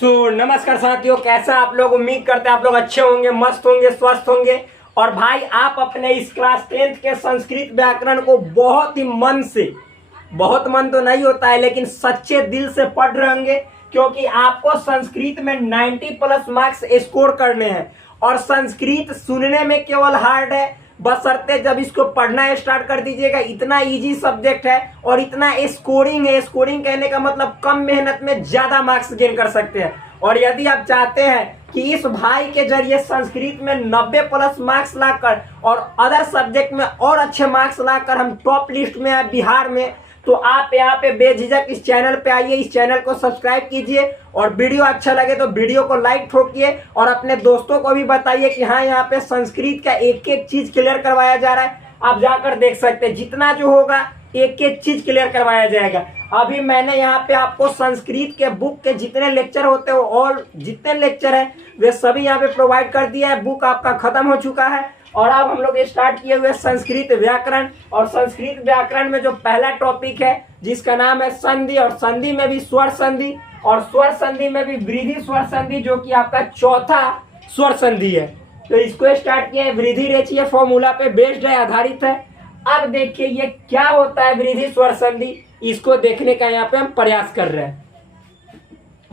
नमस्कार साथियों, कैसा आप लोग। उम्मीद करते हैं आप लोग अच्छे होंगे, मस्त होंगे, स्वस्थ होंगे। और भाई आप अपने इस क्लास 10th के संस्कृत व्याकरण को बहुत ही मन से, बहुत मन तो नहीं होता है लेकिन सच्चे दिल से पढ़ रहे होंगे, क्योंकि आपको संस्कृत में 90 प्लस मार्क्स स्कोर करने हैं। और संस्कृत सुनने में केवल हार्ड है, बशर्ते जब इसको पढ़ना स्टार्ट कर दीजिएगा। इतना इजी सब्जेक्ट है और इतना स्कोरिंग है। स्कोरिंग कहने का मतलब कम मेहनत में ज्यादा मार्क्स गेन कर सकते हैं। और यदि आप चाहते हैं कि इस भाई के जरिए संस्कृत में 90 प्लस मार्क्स लाकर और अदर सब्जेक्ट में और अच्छे मार्क्स लाकर हम टॉप लिस्ट में आए बिहार में, तो आप यहाँ पे बेझिझक इस चैनल पे आइए, इस चैनल को सब्सक्राइब कीजिए और वीडियो अच्छा लगे तो वीडियो को लाइक ठोकिए और अपने दोस्तों को भी बताइए कि हाँ, यहाँ पे संस्कृत का एक एक चीज क्लियर करवाया जा रहा है। आप जाकर देख सकते हैं, जितना जो होगा एक एक चीज क्लियर करवाया जाएगा। अभी मैंने यहाँ पे आपको संस्कृत के बुक के जितने लेक्चर होते हैं, और जितने लेक्चर है वे सभी यहाँ पे प्रोवाइड कर दिया है। बुक आपका खत्म हो चुका है और अब हम लोग स्टार्ट किए हुए संस्कृत व्याकरण। और संस्कृत व्याकरण में जो पहला टॉपिक है जिसका नाम है संधि, और संधि में भी स्वर संधि, और स्वर संधि में भी वृद्धि स्वर संधि, जो कि आपका चौथा स्वर संधि है। तो इसको स्टार्ट किया है। वृद्धि रेचीय फॉर्मूला पे बेस्ड है, आधारित है। अब देखिए ये क्या होता है वृद्धि स्वर संधि, इसको देखने का यहाँ पे हम प्रयास कर रहे हैं।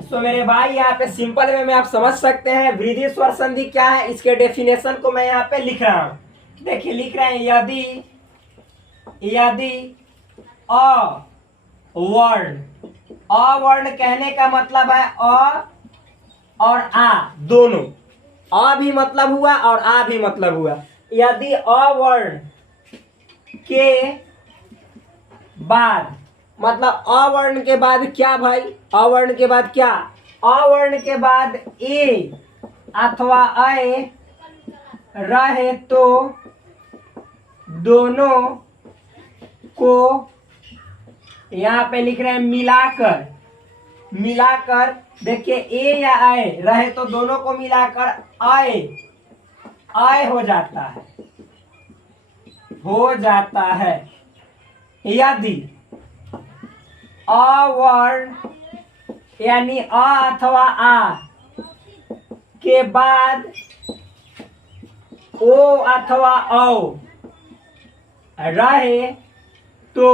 तो मेरे भाई यहाँ पे सिंपल वे में आप समझ सकते हैं वृद्धि स्वर संधि क्या है। इसके डेफिनेशन को मैं यहाँ पे लिख रहा हूँ। देखिए लिख रहे हैं, यदि अवर्ण कहने का मतलब है अ और आ दोनों। अ भी मतलब हुआ और आ भी मतलब हुआ। यदि अवर्ण के बाद, मतलब अवर्ण के बाद क्या भाई, अवर्ण के बाद क्या, अवर्ण के बाद ए अथवा अय रहे तो दोनों को यहाँ पे लिख रहे हैं मिलाकर देखिए ए या अय रहे तो दोनों को मिलाकर अय हो जाता है। यदि अवर्ण यानी अ अथवा आ के बाद ओ अथवा औ रहे तो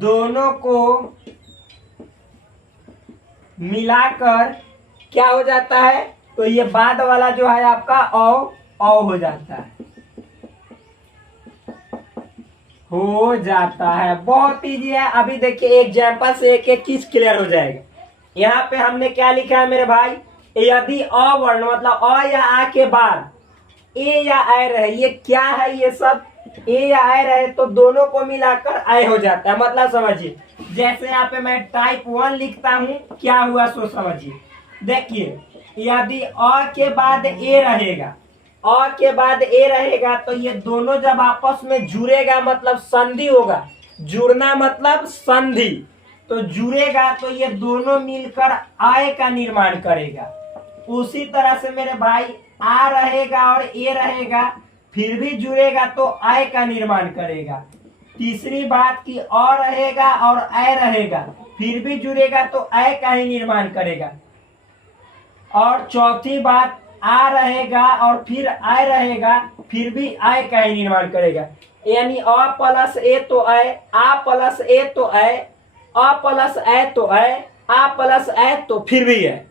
दोनों को मिलाकर क्या हो जाता है, तो ये बाद वाला जो है आपका औ हो जाता है। बहुत इजी है। अभी देखिए एग्जाम्पल से एक एक चीज क्लियर हो जाएगा। यहाँ पे हमने क्या लिखा है मेरे भाई, यदि अवर्ण मतलब अ या आ के बाद ए या आय रहे, ये क्या है, ये सब ए या आय रहे तो दोनों को मिलाकर आय हो जाता है। मतलब समझिए, जैसे यहाँ पे मैं टाइप 1 लिखता हूँ, क्या हुआ सो समझिए। देखिए यदि अ के बाद ए रहेगा, अ के बाद ए रहेगा तो ये दोनों जब आपस में जुड़ेगा मतलब संधि होगा। जुड़ना मतलब संधि, तो जुड़ेगा तो ये दोनों मिलकर आय का निर्माण करेगा। उसी तरह से मेरे भाई आ रहेगा और ए रहेगा, फिर भी जुड़ेगा तो आय का निर्माण करेगा। तीसरी बात की अ रहेगा और आय रहेगा, फिर भी जुड़ेगा तो आय का ही निर्माण करेगा। और चौथी बात आ रहेगा और फिर आय रहेगा, फिर भी आय का ही निर्माण करेगा। यानी अ प्लस ए तो आय, आ प्लस ए तो आय, अ प्लस आय तो आय, आ प्लस आय तो फिर भी है।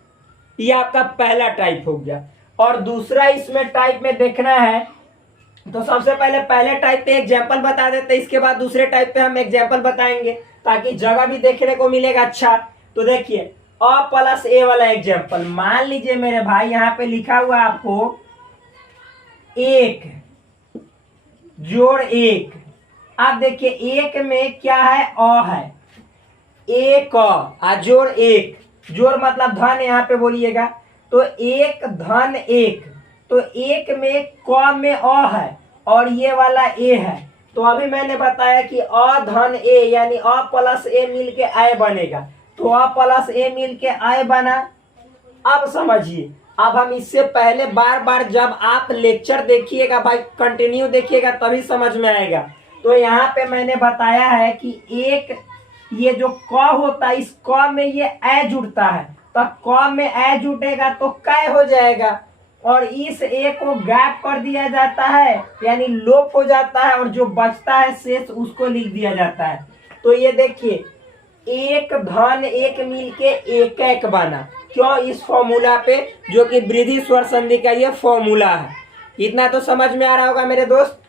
ये आपका पहला टाइप हो गया। और दूसरा इसमें टाइप में देखना है तो सबसे पहले टाइप पे एग्जाम्पल बता देते, इसके बाद दूसरे टाइप पे हम एग्जाम्पल बताएंगे ताकि जगह भी देखने को मिलेगा। अच्छा तो देखिए अ प्लस ए वाला एग्जाम्पल, मान लीजिए मेरे भाई यहाँ पे लिखा हुआ आपको 1 जोड़ 1। अब देखिए 1 में क्या है, अ है, एक आ जोड़ 1, जोड़ मतलब धन यहाँ पे बोलिएगा, तो 1 धन 1, तो 1 में क में अ है और ये वाला ए है। तो अभी मैंने बताया कि अ धन ए यानी अ प्लस ए मिल के आय बनेगा, तो अ प्लस ए मिल के आय बना। अब समझिए, अब हम इससे पहले बार बार जब आप लेक्चर देखिएगा भाई, कंटिन्यू देखिएगा तभी समझ में आएगा। तो यहाँ पे मैंने बताया है कि 1 ये जो क होता है इस क में ये ए जुड़ता है, तो क में ए जुटेगा तो कै हो जाएगा, और इस ए को गैप कर दिया जाता है यानी लोप हो जाता है, और जो बचता है शेष उसको लिख दिया जाता है। तो ये देखिए एक धन एक मिल के एक एक बना, क्यों? इस फॉर्मूला पे जो कि वृद्धि स्वर संधि का ये फॉर्मूला है। इतना तो समझ में आ रहा होगा मेरे दोस्त।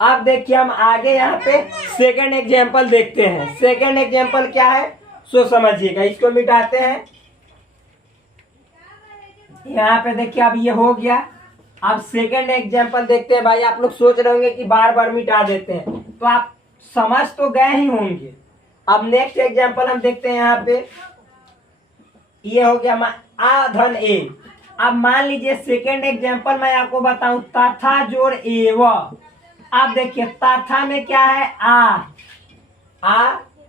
अब देखिए हम आगे यहाँ पे सेकंड एग्जाम्पल देखते हैं। सेकंड एग्जाम्पल क्या है सो समझिएगा। इसको मिटाते हैं। यहाँ पे देखिए अब ये हो गया। अब सेकंड एग्जाम्पल देखते हैं। भाई आप लोग सोच रहे होंगे कि बार बार मिटा देते हैं, तो आप समझ तो गए ही होंगे। अब नेक्स्ट एग्जाम्पल हम देखते हैं। यहाँ पे ये हो गया आ धन ए। अब मान लीजिए सेकंड एग्जाम्पल मैं आपको बताऊं, तथा जोड़ एव। अब देखिए तथा में क्या है आ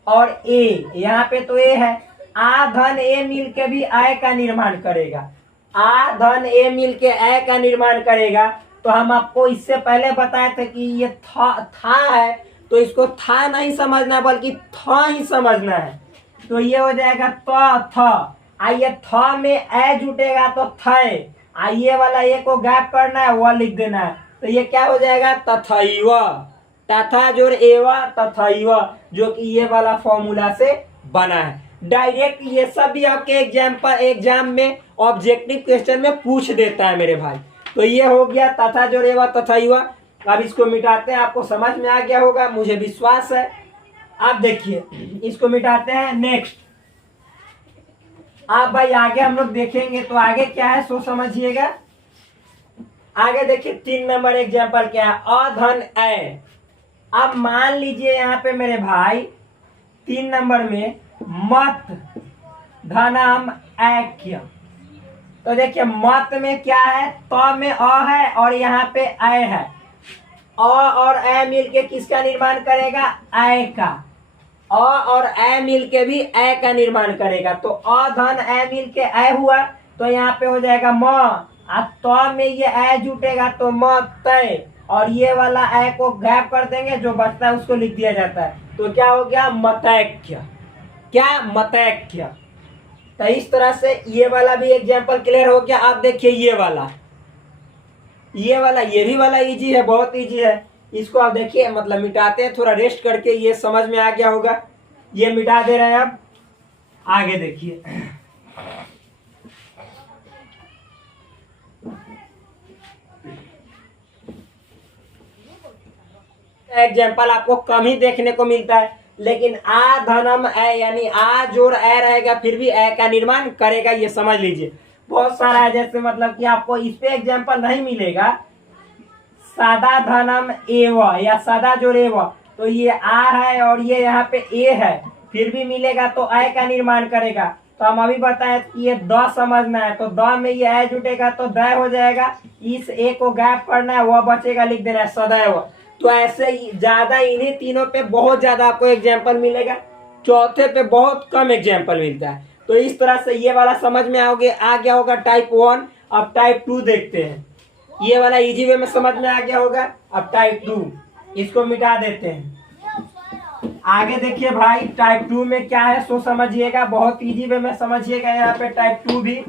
और ए, यहाँ पे तो ए है। आ धन ए मिल के भी आय का निर्माण करेगा। आ धन ए मिल के ए का निर्माण करेगा। तो हम आपको इससे पहले बताए थे कि ये था है, तो इसको था नहीं समझना बल्कि था ही समझना है। तो ये हो जाएगा थ। आइए थ में ए जुटेगा तो थे, आइए वाला ए को गैप करना है, वह लिख देना है। तो ये क्या हो जाएगा तथैव। तथा जोड़ एव तथैव, जो कि ये वाला फॉर्मूला से बना है। डायरेक्ट ये सब भी आपके एग्जाम में ऑब्जेक्टिव क्वेश्चन में पूछ देता है मेरे भाई। तो ये हो गया तथा जोड़ एव तथैव। अब इसको मिटाते हैं। आपको समझ में आ गया होगा, मुझे विश्वास है। अब देखिए इसको मिटाते हैं। नेक्स्ट आप भाई आगे हम लोग देखेंगे। तो आगे क्या है सो समझिएगा। आगे देखिए 3 नंबर एग्जाम्पल क्या है, अधन ए। अब मान लीजिए यहाँ पे मेरे भाई 3 नंबर में मत धनम ऐक्य। तो देखिए मत में क्या है, त में अ है और यहाँ पे ए है। अ और ए मिलके किसका निर्माण करेगा, ए का। अ और ए मिलके भी ए का निर्माण करेगा। तो अ धन ए मिलके ए हुआ, तो यहाँ पे हो जाएगा म। त में ये ए जुटेगा तो म तय, और ये वाला ए को गैप कर देंगे, जो बचता है उसको लिख दिया जाता है। तो क्या हो गया मतैक्य। क्या मतैक्य। तो इस तरह से ये वाला भी एग्जाम्पल क्लियर हो गया। आप देखिए ये वाला ये भी वाला इजी है, बहुत इजी है। इसको आप देखिए मतलब मिटाते हैं थोड़ा रेस्ट करके, ये समझ में आ गया होगा। ये मिटा दे रहे हैं। अब आगे देखिए एग्जाम्पल आपको कम ही देखने को मिलता है, लेकिन आ धनम ए यानी आ जोड़ ए रहेगा फिर भी ए का निर्माण करेगा, ये समझ लीजिए। बहुत सारा है, जैसे मतलब कि आपको इस पे एग्जाम्पल नहीं मिलेगा। सादा धनम एव या सादा जोड़ एव, तो ये आ है और ये यहाँ पे ए है, फिर भी मिलेगा तो ए का निर्माण करेगा। तो हम अभी बताए कि ये द समझना है, तो द में ये ए जुटेगा तो द हो जाएगा। इस ए को गैप करना है, वह बचेगा, लिख देना है सदैव। तो ऐसे ही ज्यादा इन्हीं तीनों पे बहुत ज्यादा आपको एग्जाम्पल मिलेगा, चौथे पे बहुत कम एग्जाम्पल मिलता है। तो इस तरह से ये वाला समझ में आ गया होगा टाइप 1। अब टाइप 2 देखते हैं। ये वाला इजी वे में समझ में आ गया होगा। अब टाइप 2 इसको मिटा देते हैं। आगे देखिए भाई टाइप 2 में क्या है सो समझिएगा, बहुत इजी वे में समझिएगा यहाँ पे टाइप 2 भी।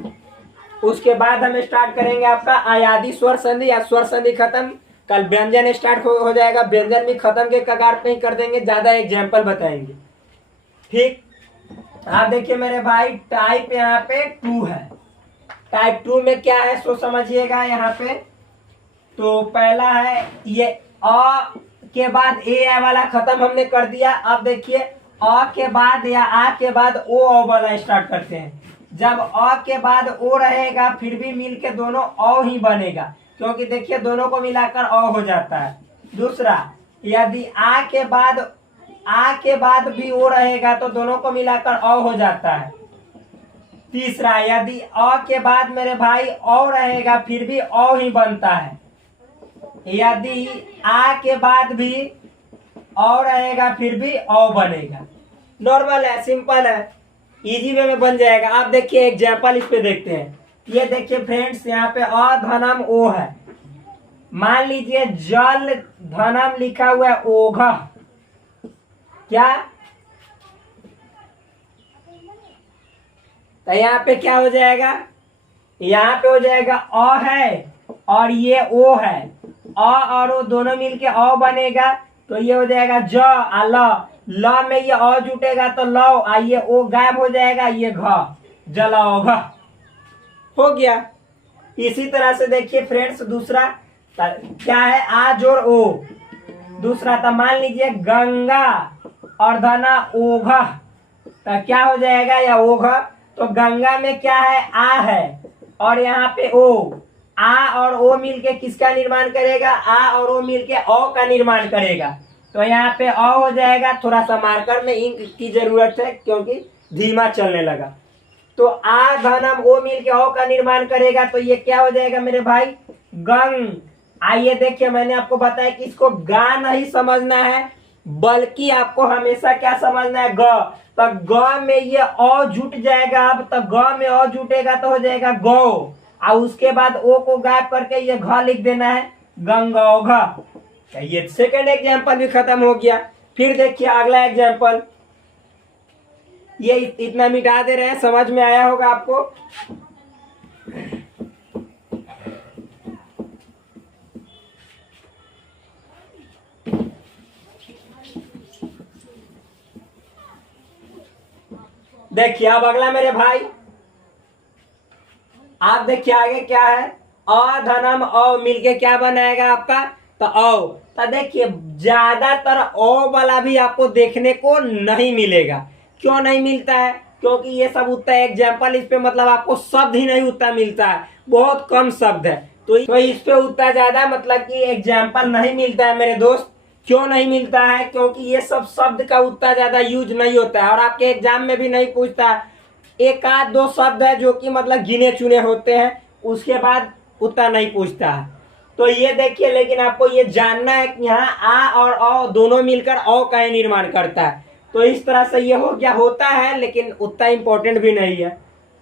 उसके बाद हम स्टार्ट करेंगे आपका आयादी स्वर संधि या स्वर संधि खत्म। कल व्यंजन स्टार्ट हो जाएगा, व्यंजन भी खत्म के कगार पे ही कर देंगे, ज्यादा एग्जाम्पल बताएंगे। ठीक, आप देखिए मेरे भाई टाइप यहाँ पे 2 है। टाइप 2 में क्या है सो समझिएगा यहाँ पे। तो पहला है ये अ के बाद ए वाला खत्म हमने कर दिया। अब देखिए अ के बाद या आ के बाद ओ वाला स्टार्ट करते हैं। जब अ के बाद ओ रहेगा फिर भी मिल के दोनों अ ही बनेगा, क्योंकि देखिए दोनों को मिलाकर अ हो जाता है। दूसरा, यदि आ के बाद भी ओ रहेगा तो दोनों को मिलाकर अ हो जाता है। तीसरा, यदि अ के बाद मेरे भाई अ रहेगा फिर भी अ ही बनता है। यदि आ के बाद भी अ रहेगा फिर भी अ बनेगा। नॉर्मल है, सिंपल है, इजी वे में बन जाएगा। आप देखिए एग्जाम्पल इस पे देखते हैं। ये देखिए फ्रेंड्स यहाँ पे अ धनम ओ है। मान लीजिए जल धनम लिखा हुआ है ओघ। क्या तो यहाँ पे क्या हो जाएगा, यहाँ पे हो जाएगा अ है और ये ओ है, अ और ओ दोनों मिलके अ बनेगा, तो ये हो जाएगा ज आ ल में ये अ जुटेगा तो लौ, आ ये ओ गायब हो जाएगा, ये घ जलौघ हो गया। इसी तरह से देखिए फ्रेंड्स दूसरा क्या है, आ जोड़ ओ, दूसरा तो मान लीजिए गंगा और धना ओघ, तो क्या हो जाएगा या ओघ, तो गंगा में क्या है आ है और यहाँ पे ओ, आ और ओ मिलके किसका निर्माण करेगा, आ और ओ मिलके औ का निर्माण करेगा, तो यहाँ पे अ हो जाएगा। थोड़ा सा मार्कर में इंक की जरूरत है क्योंकि धीमा चलने लगा, तो आ धनम ओ मिलके औ का निर्माण करेगा, तो ये क्या हो जाएगा मेरे भाई, गंग। आइए देखिए मैंने आपको बताया कि इसको गा नहीं समझना है बल्कि आपको हमेशा क्या समझना है, ग। तो ग में ये अ जुट जाएगा, अब तो ग में अ जुटेगा तो हो जाएगा गौ, और उसके बाद ओ को गायब करके ये घ लिख देना है, गंगौघ। ये सेकंड एग्जाम्पल भी खत्म हो गया। फिर देखिए अगला एग्जाम्पल, ये इतना मिटा दे रहे हैं, समझ में आया होगा आपको। देखिए अब अगला मेरे भाई, आप देखिए आगे क्या है, अ धनम औ मिलके क्या बनाएगा आपका, तो औ। तो देखिए ज्यादातर औ वाला भी आपको देखने को नहीं मिलेगा। क्यों नहीं मिलता है, क्योंकि ये सब उतना एग्जाम्पल इस पे मतलब आपको शब्द ही नहीं उतना मिलता है, बहुत कम शब्द है, तो इस पे उतना ज्यादा मतलब कि एग्जाम्पल नहीं मिलता है मेरे दोस्त। क्यों नहीं मिलता है, क्योंकि ये सब शब्द का उतना ज्यादा यूज नहीं होता है और आपके एग्जाम में भी नहीं पूछता है। एक आध दो शब्द है जो कि मतलब गिने चुने होते हैं, उसके बाद उतना नहीं पूछता है। तो ये देखिए, लेकिन आपको ये जानना है कि यहाँ आ और अ दोनों मिलकर औ का ही निर्माण करता है। तो इस तरह से ये हो गया, होता है लेकिन उतना इंपॉर्टेंट भी नहीं है।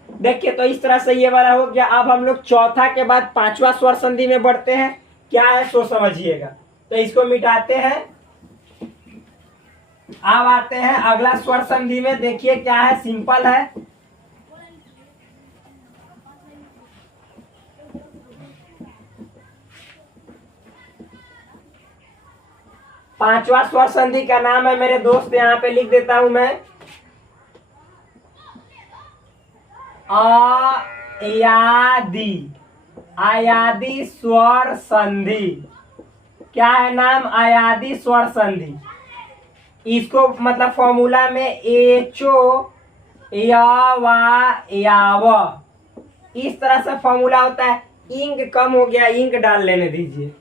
देखिए तो इस तरह से ये वाला हो गया। अब हम लोग चौथा के बाद पांचवा स्वर संधि में बढ़ते हैं, क्या है सो समझिएगा। तो इसको मिटाते हैं, अब आते हैं अगला स्वर संधि में। देखिए क्या है, सिंपल है। पांचवा स्वर संधि का नाम है मेरे दोस्त, यहाँ पे लिख देता हूं मैं, अयादि। अयादि स्वर संधि। क्या है नाम, अयादि स्वर संधि। इसको मतलब फॉर्मूला में एचो याव, इस तरह से फॉर्मूला होता है। इंक कम हो गया, इंक डाल लेने दीजिए।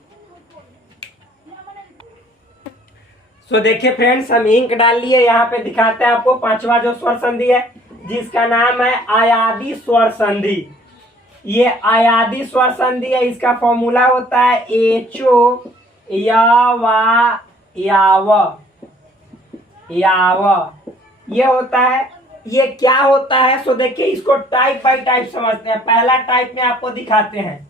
सो देखिए फ्रेंड्स, हम इंक डाल लिए, यहाँ पे दिखाते हैं आपको पांचवा जो स्वर संधि है जिसका नाम है अयादि स्वर संधि। ये अयादि स्वर संधि है, इसका फॉर्मूला होता है एचो याव। ये होता है, ये क्या होता है, सो देखिए इसको टाइप बाय टाइप समझते हैं। पहला टाइप में आपको दिखाते हैं।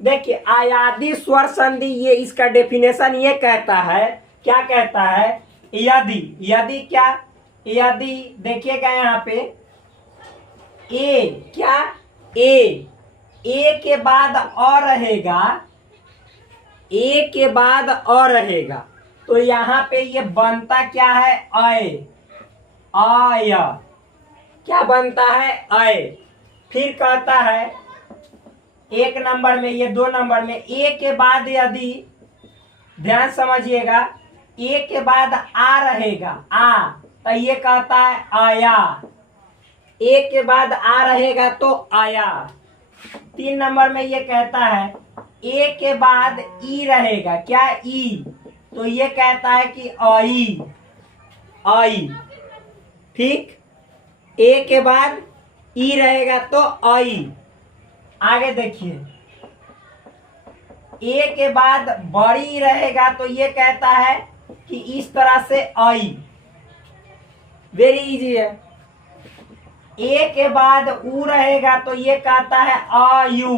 देखिए अयादि स्वर संधि, ये इसका डेफिनेशन ये कहता है, क्या कहता है, यदि, यदि क्या, यदि देखिएगा यहाँ पे ए, क्या ए के बाद अ रहेगा, ए के अ रहेगा, तो यहाँ पे ये बनता क्या है, अय। क्या बनता है, अय। फिर कहता है एक नंबर में, ये दो नंबर में, ए के बाद यदि, ध्यान समझिएगा, ए के बाद आ रहेगा, आ, तो ये कहता है आया। ए के बाद आ रहेगा तो आया। तीन नंबर में ये कहता है ए के बाद ई रहेगा, क्या ई, तो ये कहता है कि आई, आई। ठीक, ए के बाद ई रहेगा तो आई। आगे देखिए, ए के बाद बड़ी रहेगा तो ये कहता है कि इस तरह से आई, वेरी इजी है। ए के बाद उ रहेगा तो ये कहता है आयु।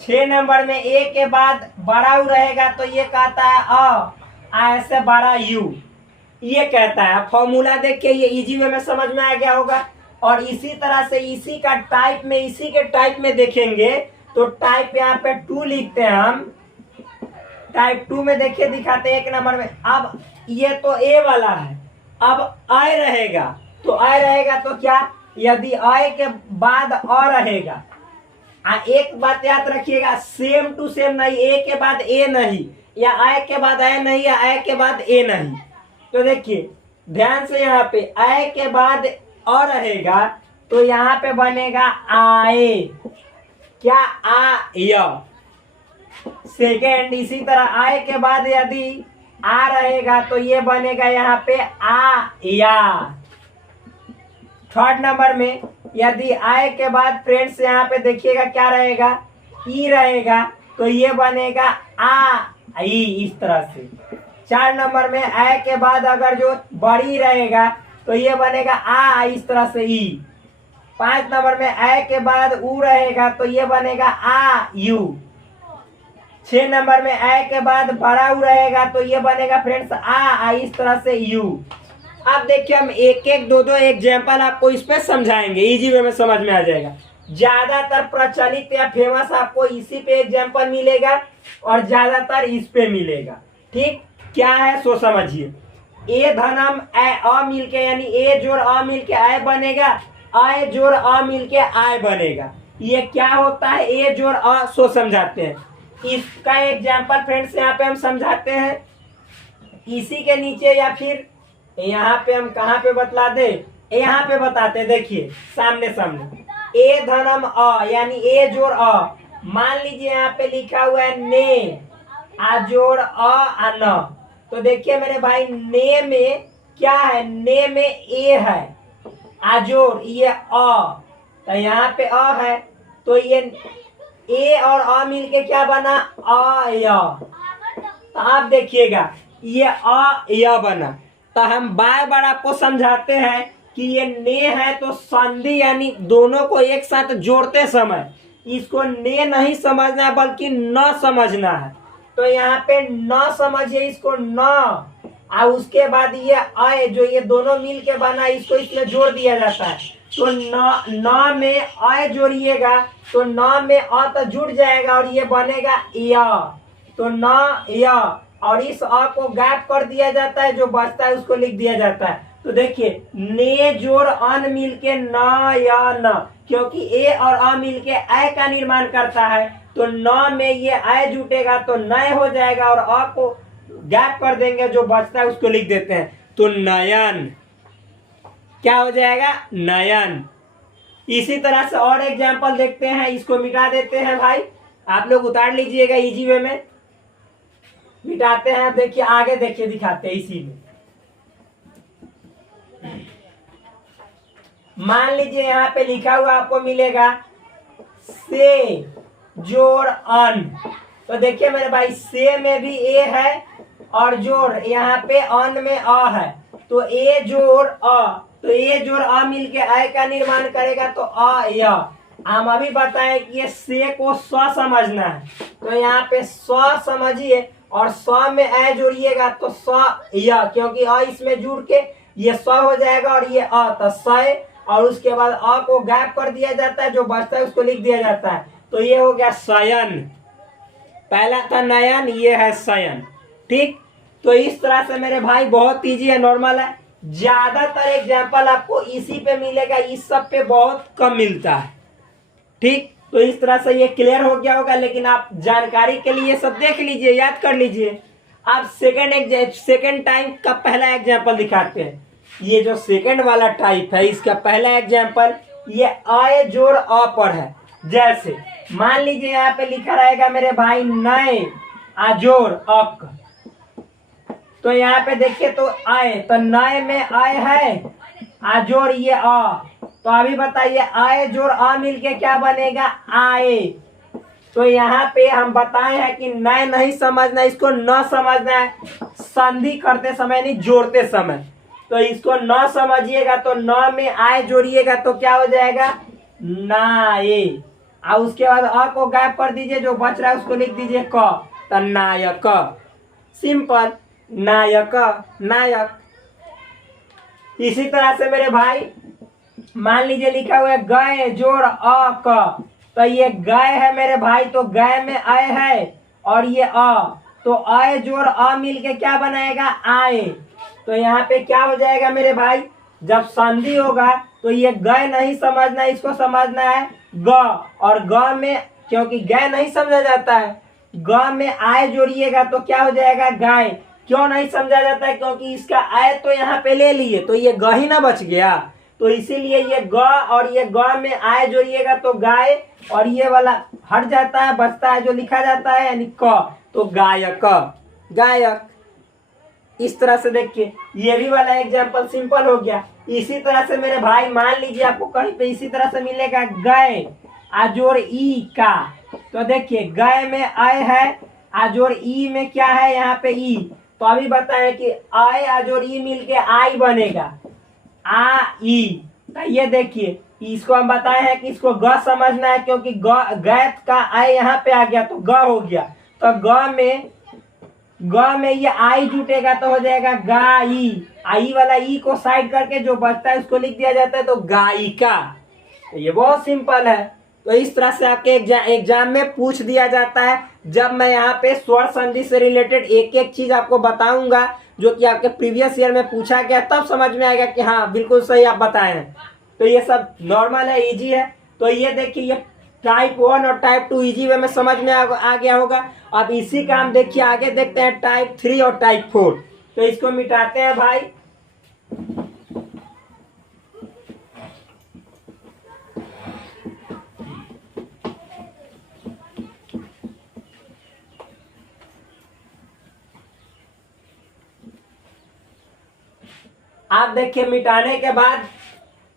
6 नंबर में ए के बाद बड़ा उ रहेगा तो ये कहता है ऐसे बड़ा यू, ये कहता है। फॉर्मूला देख के ये इजी वे में समझ में आ गया होगा। और इसी तरह से इसी का टाइप में, इसी के टाइप में देखेंगे तो टाइप यहाँ पे 2 लिखते हैं हम। टाइप 2 में देखिए दिखाते हैं 1 नंबर में। अब ये तो ए वाला है, अब आई रहेगा, तो आई रहेगा तो क्या, यदि आई के बाद अ रहेगा, एक बात याद रखिएगा, सेम टू सेम नहीं, ए के बाद ए नहीं, या आय के बाद आय नहीं, या आय के बाद ए नहीं। तो देखिए ध्यान से, यहाँ पे आय के बाद अ रहेगा तो यहाँ पे बनेगा आए, क्या, आ या। सेकेंड, इसी तरह आय के बाद यदि आ रहेगा तो ये बनेगा यहाँ पे आ या। थर्ड नंबर में यदि आय के बाद फ्रेंड्स यहाँ पे देखिएगा क्या रहेगा, ई रहेगा, तो ये बनेगा आ ई, इस तरह से। 4 नंबर में आय के बाद अगर जो बड़ी रहेगा तो ये बनेगा आ, इस तरह से ई। 5 नंबर में आय के बाद ऊ रहेगा तो ये बनेगा आ यू। 6 नंबर में आय के बाद बड़ा ऊ रहेगा तो ये बनेगा फ्रेंड्स आ, इस तरह से यू। अब देखिए हम एक एक दो दो एग्जाम्पल आपको इस पे समझाएंगे, इजी वे में समझ में आ जाएगा। ज्यादातर प्रचलित या फेमस आपको इसी पे एग्जाम्पल मिलेगा और ज्यादातर इस पे मिलेगा। ठीक, क्या है सो समझिए। ए धनम अ मिल के, यानी ए जोड़ अ मिल के आय बनेगा, आय जोड़ अ मिल के आय बनेगा। ये क्या होता है, ए जोड़ अ, सो समझाते हैं। इसका एग्जाम्पल फ्रेंड्स यहाँ पे हम समझाते हैं, इसी के नीचे या फिर यहाँ पे हम कहाँ पे बतला दे, यहाँ पे बताते। देखिए सामने सामने, ए धनम अ, यानी ए जोड़ अ। मान लीजिए यहाँ पे लिखा हुआ है ने, आ जोड़ अ न। तो देखिए मेरे भाई, ने में क्या है, ने में ए है, आ जोड़ ये अ, तो यहाँ पे अ है, तो ये ए और अ मिलके क्या बना, अ या। तो आप देखिएगा ये अ या बना। तो हम बार बार आपको समझाते हैं कि ये ने है तो संधि, यानी दोनों को एक साथ जोड़ते समय इसको ने नहीं समझना है बल्कि न समझना है। तो यहाँ पे न समझिए, इसको न, और उसके बाद ये अ जो ये दोनों मिल के बना, इसको इसमें जोड़ दिया जाता है। तो न में अ जोड़िएगा तो न में अ तो जुड़ जाएगा और ये बनेगा या। तो न या, और इस अ को गैप कर दिया जाता है, जो बचता है उसको लिख दिया जाता है। तो देखिए ने जोड़ अन मिल के न या न, क्योंकि ए और अ मिल के अ का निर्माण करता है, तो न में ये अ जुटेगा तो नय हो जाएगा, और अ को गैप कर देंगे, जो बचता है उसको लिख देते हैं। तो नयन, क्या हो जाएगा, नयन। इसी तरह से और एग्जाम्पल देखते हैं, इसको मिटा देते हैं भाई, आप लोग उतार लीजिएगा इजी वे में, मिटाते हैं। देखिए आगे देखिए, दिखाते हैं इसी में। मान लीजिए यहाँ पे लिखा हुआ आपको मिलेगा से जोड़ अन। तो देखिए मेरे भाई, से में भी ए है और जोड़ यहाँ पे अन में अ है, तो ए जोड़ अ, तो ए जोड़ अ मिलके आय का निर्माण करेगा, तो अ या। हम अभी बताएं कि ये से को स समझना है, तो यहाँ पे स समझिए और स में अ जोड़िएगा तो स या, क्योंकि अ इसमें जुड़ के ये स हो जाएगा और ये अ, तो स, और उसके बाद अ को गैप कर दिया जाता है, जो बचता है उसको लिख दिया जाता है। तो ये हो गया शयन, पहला था नयन, ये है शयन। ठीक, तो इस तरह से मेरे भाई बहुत इजी है, नॉर्मल है। ज्यादातर एग्जाम्पल आपको इसी पे मिलेगा, इस सब पे बहुत कम मिलता है। ठीक, तो इस तरह से ये क्लियर हो गया होगा, लेकिन आप जानकारी के लिए सब देख लीजिए, याद कर लीजिए। आप सेकंड टाइप का पहला एग्जाम्पल दिखाते हैं। ये जो सेकंड वाला टाइप है, इसका पहला एग्जाम्पल ये अ जोड़ अ पर है। जैसे मान लीजिए यहाँ पे लिखा रहेगा मेरे भाई नए अजोड़ अक, तो यहाँ पे देखिए तो आए, तो नए में आए है, अजोड़ ये अ, तो अभी बताइए आए जोड़ अ मिलके क्या बनेगा, आए। तो यहाँ पे हम बताए हैं कि नए नहीं समझना, इसको न समझना है संधि करते समय, नहीं जोड़ते समय। तो इसको न समझिएगा तो न में आए जोड़िएगा तो क्या हो जाएगा, नाए, और उसके बाद अ को गैप कर दीजिए, जो बच रहा है उसको लिख दीजिए क, तो नायक। सिंपल, नायक, नायक। इसी तरह से मेरे भाई मान लीजिए लिखा हुआ है गए जोड़ अ क, तो ये गए है मेरे भाई, तो गए में अय है और ये अ, तो अय जोड़ अ मिलके क्या बनाएगा आए। तो यहाँ पे क्या हो जाएगा मेरे भाई, जब संधि होगा तो ये गए नहीं समझना, इसको समझना है ग, और ग में क्योंकि गए नहीं समझा जाता है, ग में आय जोड़िएगा तो क्या हो जाएगा गाय। क्यों नहीं समझा जाता है, क्योंकि इसका आय तो यहाँ पे ले लिए तो ये ग ही ना बच गया, तो इसीलिए ये ग और ये ग में आय जोड़िएगा तो गाय, और ये वाला हट जाता है, बचता है जो लिखा जाता है यानी क, तो गायक गायक। इस तरह से देखिए ये भी वाला एग्जाम्पल सिंपल हो गया। इसी तरह से मेरे भाई मान लीजिए आपको कहीं पे इसी तरह से मिलेगा गए आजोर ई का, तो देखिए गए में अय है, आजोर ई में क्या है यहाँ पे ई, तो अभी बताएं कि अय आजोर ई मिलके आई बनेगा आ ई। तो ये देखिए इसको हम बताए हैं कि इसको ग समझना है, क्योंकि गैत का आय यहाँ पे आ गया तो ग हो गया, तो ग में ये आई जुटेगा तो हो जाएगा गाई, आई वाला ई को साइड करके जो बचता है उसको लिख दिया जाता है तो गायिका। तो ये बहुत सिंपल है। तो इस तरह से आपके एग्जाम में पूछ दिया जाता है। जब मैं यहाँ पे स्वर संधि से रिलेटेड एक एक चीज आपको बताऊंगा जो कि आपके प्रीवियस ईयर में पूछा गया, तब समझ में आएगा कि हाँ बिल्कुल सही आप बताए हैं। तो ये सब नॉर्मल है, इजी है। तो ये देखिए ये टाइप 1 और टाइप 2 इजी वे में समझ में आ गया होगा। अब इसी का हम देखिए आगे देखते हैं टाइप 3 और टाइप 4। तो इसको मिटाते हैं भाई। आप देखिए मिटाने के बाद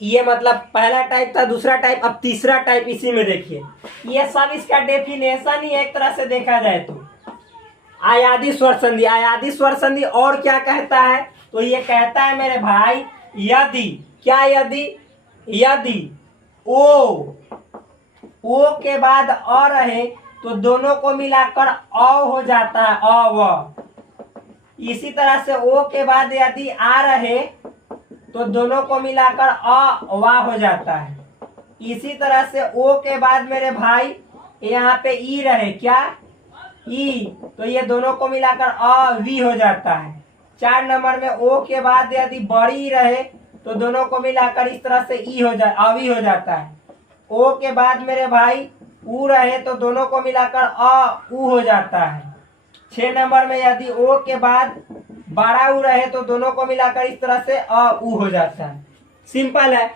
ये मतलब पहला टाइप था, दूसरा टाइप, अब तीसरा टाइप इसी में देखिए। ये सब इसका डेफिनेशन ही एक तरह से देखा जाए तो आयादी स्वर संधि। आयादी स्वर संधि और क्या कहता है, तो ये कहता है मेरे भाई यदि, क्या यदि ओ के बाद अ रहे तो दोनों को मिलाकर अ हो जाता है अ व। इसी तरह से ओ के बाद यदि आ रहे तो दोनों को मिलाकर अ वा हो जाता है। इसी तरह से ओ के बाद मेरे भाई यहाँ पे ई रहे, क्या ई, तो ये दोनों को मिलाकर अ वी हो जाता है। 4 नंबर में ओ के बाद यदि बड़ी रहे तो दोनों को मिलाकर इस तरह से ई हो अवी हो जाता है। ओ के बाद मेरे भाई ऊ रहे तो दोनों को मिलाकर अ ऊ हो जाता है। 6 नंबर में यदि ओ के बाद बड़ा ऊ रहे तो दोनों को मिलाकर इस तरह से अ ऊ हो जाता है। सिंपल है।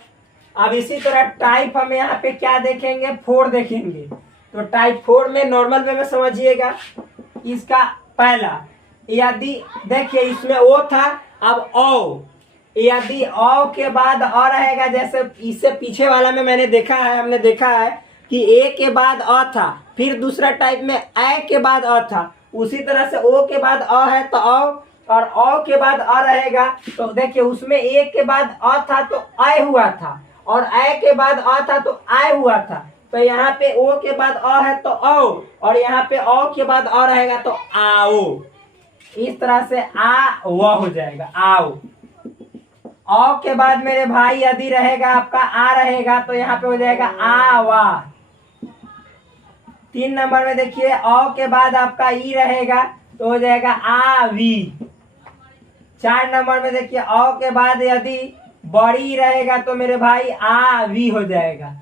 अब इसी तरह टाइप हम यहाँ पे क्या देखेंगे, 4 देखेंगे। तो टाइप 4 में नॉर्मल वे में समझिएगा। इसका पहला यदि देखिए इसमें ओ था, अब ओ, यदि ओ के बाद अ रहेगा, जैसे इससे पीछे वाला में हमने देखा है कि ए के बाद अ था, फिर दूसरा टाइप में ए के बाद अ था। उसी तरह से ओ के बाद अ है तो अ, और अ के बाद अ रहेगा। तो देखिए उसमें ए के बाद अ था तो आय हुआ था, और ए के बाद अ था तो आय हुआ था। तो यहाँ पे ओ के बाद अ है तो औ, और यहाँ पे अ के बाद अ रहेगा तो आओ। इस तरह से आ व हो जाएगा आओ। औ के बाद मेरे भाई यदि रहेगा आपका आ रहेगा तो यहाँ पे हो जाएगा आ वा। 3 नंबर में देखिए औ के बाद आपका ई रहेगा तो हो जाएगा आ वी। 4 नंबर में देखिए औ के बाद यदि बड़ी रहेगा तो मेरे भाई आ वी हो जाएगा।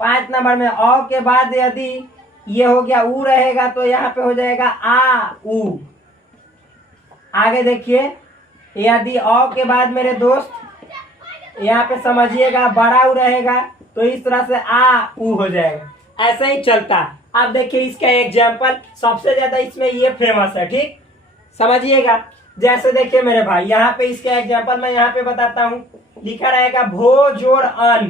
5 नंबर में औ के बाद यदि ये हो गया ऊ रहेगा तो यहाँ पे हो जाएगा आ ऊ। आगे देखिए यदि औ के बाद मेरे दोस्त यहाँ पे समझिएगा बड़ा ऊ रहेगा तो इस तरह से आ ऊ हो जाएगा। ऐसा ही चलता है। अब देखिए इसका एग्जाम्पल सबसे ज्यादा इसमें ये फेमस है, ठीक समझिएगा। जैसे देखिए मेरे भाई यहाँ पे इसका एग्जाम्पल मैं यहाँ पे बताता हूँ। लिखा रहेगा भो जोड़ अन,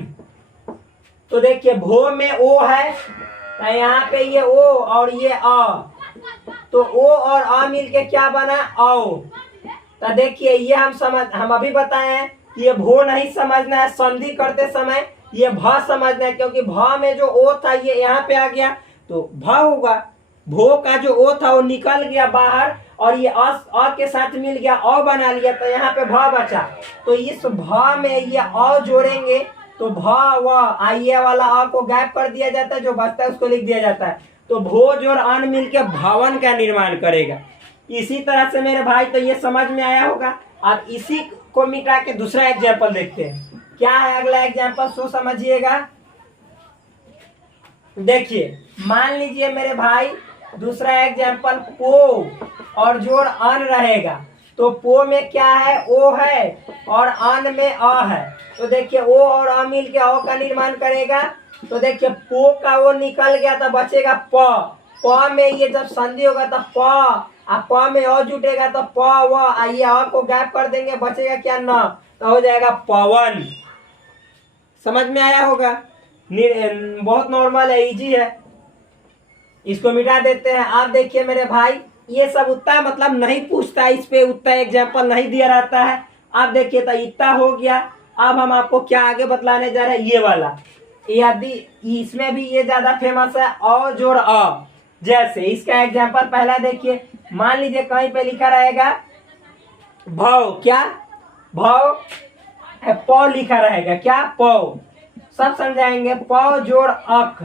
तो देखिए भो में ओ है तो यहाँ पे ये ओ और ये अ, तो ओ और अ मिलके क्या बना औ। तो देखिए ये हम अभी बताए हैं ये भो नहीं समझना है, संधि करते समय ये भ समझना है, क्योंकि भ में जो ओ था ये यहाँ पे आ गया तो भ होगा। भो का जो ओ था वो निकल गया बाहर और ये अ के साथ मिल गया, अ बना लिया तो यहाँ पे भ बचा। तो इस भ में ये अ जोड़ेंगे तो भ व ये वाला अ को गायब कर दिया जाता है, जो बचता है उसको लिख दिया जाता है। तो भोज और अन्न मिलके भवन का निर्माण करेगा। इसी तरह से मेरे भाई तो ये समझ में आया होगा। अब इसी को मिटा के दूसरा एग्जाम्पल देखते हैं। क्या है अगला एग्जाम्पल, सो समझिएगा। देखिए मान लीजिए मेरे भाई दूसरा एग्जाम्पल पो और जोड़ अन रहेगा। तो पो में क्या है, ओ है, और अन में अ है। तो देखिए ओ और अ मिल के अ का निर्माण करेगा। तो देखिए पो का वो निकल गया तो बचेगा प। प में ये जब संधि होगा तो प, प में अ जुटेगा तो प व, ये अ को गायब कर देंगे, बचेगा क्या, न, तो हो जाएगा पवन। समझ में आया होगा। बहुत नॉर्मल है, इजी है। इसको मिटा देते हैं। आप देखिए मेरे भाई ये सब उतना मतलब नहीं पूछता, इस पे उतना एग्जाम्पल नहीं दिया रहता है। आप देखिए तो इतना हो गया। अब हम आपको क्या आगे बतलाने जा रहे हैं, ये वाला। यदि इसमें भी ये ज्यादा फेमस है, अ जोड़ अ। जैसे इसका एग्जाम्पल पहला देखिए, मान लीजिए कहीं पे लिखा रहेगा भव, क्या भव, प लिखा रहेगा, क्या प, सब समझाएंगे। प जोड़ अक,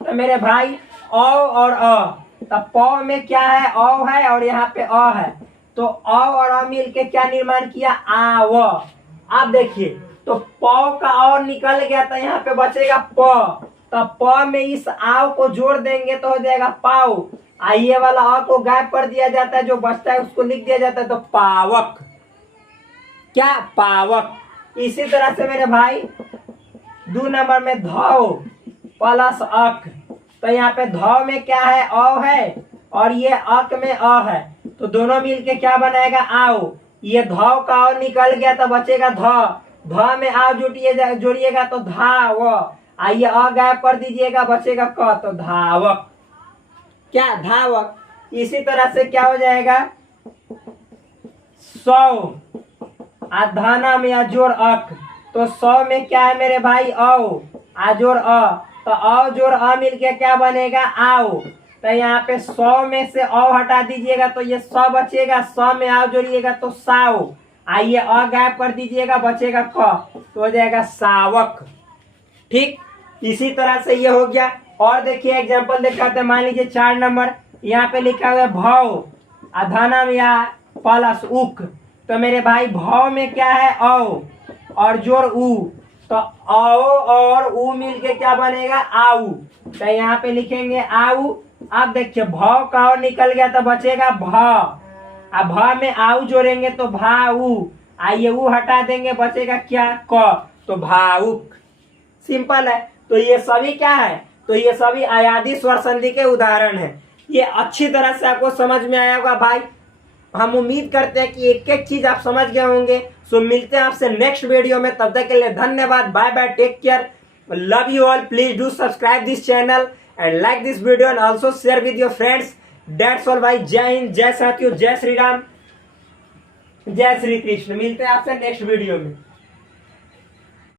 तो मेरे भाई अ और अ, तो प में क्या है, अ है, और यहाँ पे अ है। तो अ और अ मिल के क्या निर्माण किया, आ व। आप देखिए तो प का अ निकल गया तो यहाँ पे बचेगा प। तो प में इस आव को जोड़ देंगे तो हो जाएगा पाव। ये वाला अ को गायब कर दिया जाता है, जो बचता है उसको लिख दिया जाता है, तो पावक, क्या पावक। इसी तरह से मेरे भाई 2 नंबर में धौ प्लस अक। तो यहाँ पे धौ में क्या है, अ है, और ये अक में अ है। तो दोनों मिलके क्या बनाएगा, आओ। ये धौ का अ निकल गया तो बचेगा ध। ध में आ जोड़िएगा तो धा व। ये अ गायब कर दीजिएगा, बचेगा क, तो धावक, क्या धावक। इसी तरह से क्या हो जाएगा, 100 धाना में जोड़ अक। तो 100 में क्या है मेरे भाई, औ जोड़ अ। तो अ जोड़ अ मिलके क्या बनेगा, आओ। तो यहाँ पे 100 में से अ हटा दीजिएगा तो ये 100 बचेगा। 100 में आओ जोड़िएगा तो साव। आइए अ गायब कर दीजिएगा, बचेगा क, तो हो जाएगा सावक। ठीक, इसी तरह से ये हो गया। और देखिए एग्जाम्पल दिखाते हैं। मान लीजिए 4 नंबर, यहाँ पे लिखा हुआ है भव अधानम या प्लस उक। तो मेरे भाई भव में क्या है, औ, और जोड़ उ। तो औ और उ मिलके क्या बनेगा, आऊ। तो यहाँ पे लिखेंगे आऊ। आप देखिए भव का और निकल गया तो बचेगा भ। अब भ में आऊ जोड़ेंगे तो भाऊ। आइए उ हटा देंगे, बचेगा क्या, क, तो भावुक। सिंपल है। तो ये सभी क्या है, तो ये सभी अयादी स्वर संधि के उदाहरण है। ये अच्छी तरह से आपको समझ में आया होगा भाई। हम उम्मीद करते हैं कि एक एक चीज आप समझ गए होंगे। सो मिलते हैं आपसे नेक्स्ट वीडियो में, तब तक के लिए धन्यवाद, bye bye, take care, love you all. Please do subscribe this channel and like this video and also share with your friends. That's all भाई। जय हिंद, जय साथियों, जय श्री राम, जय श्री कृष्ण। मिलते हैं आपसे नेक्स्ट वीडियो में।